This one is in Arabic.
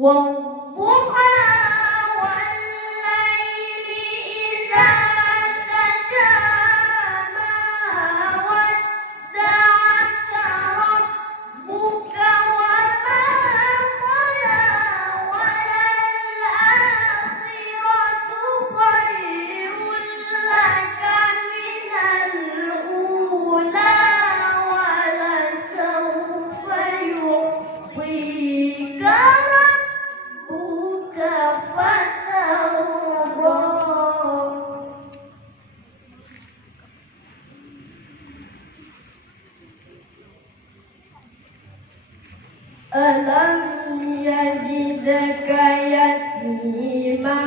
والضحى والليل إذا سجى ما ودعك ربك وما قلى وللآخرة خير لك من الأولى ولسوف يعطيك ربك فترضى. ألم يجدك يتيما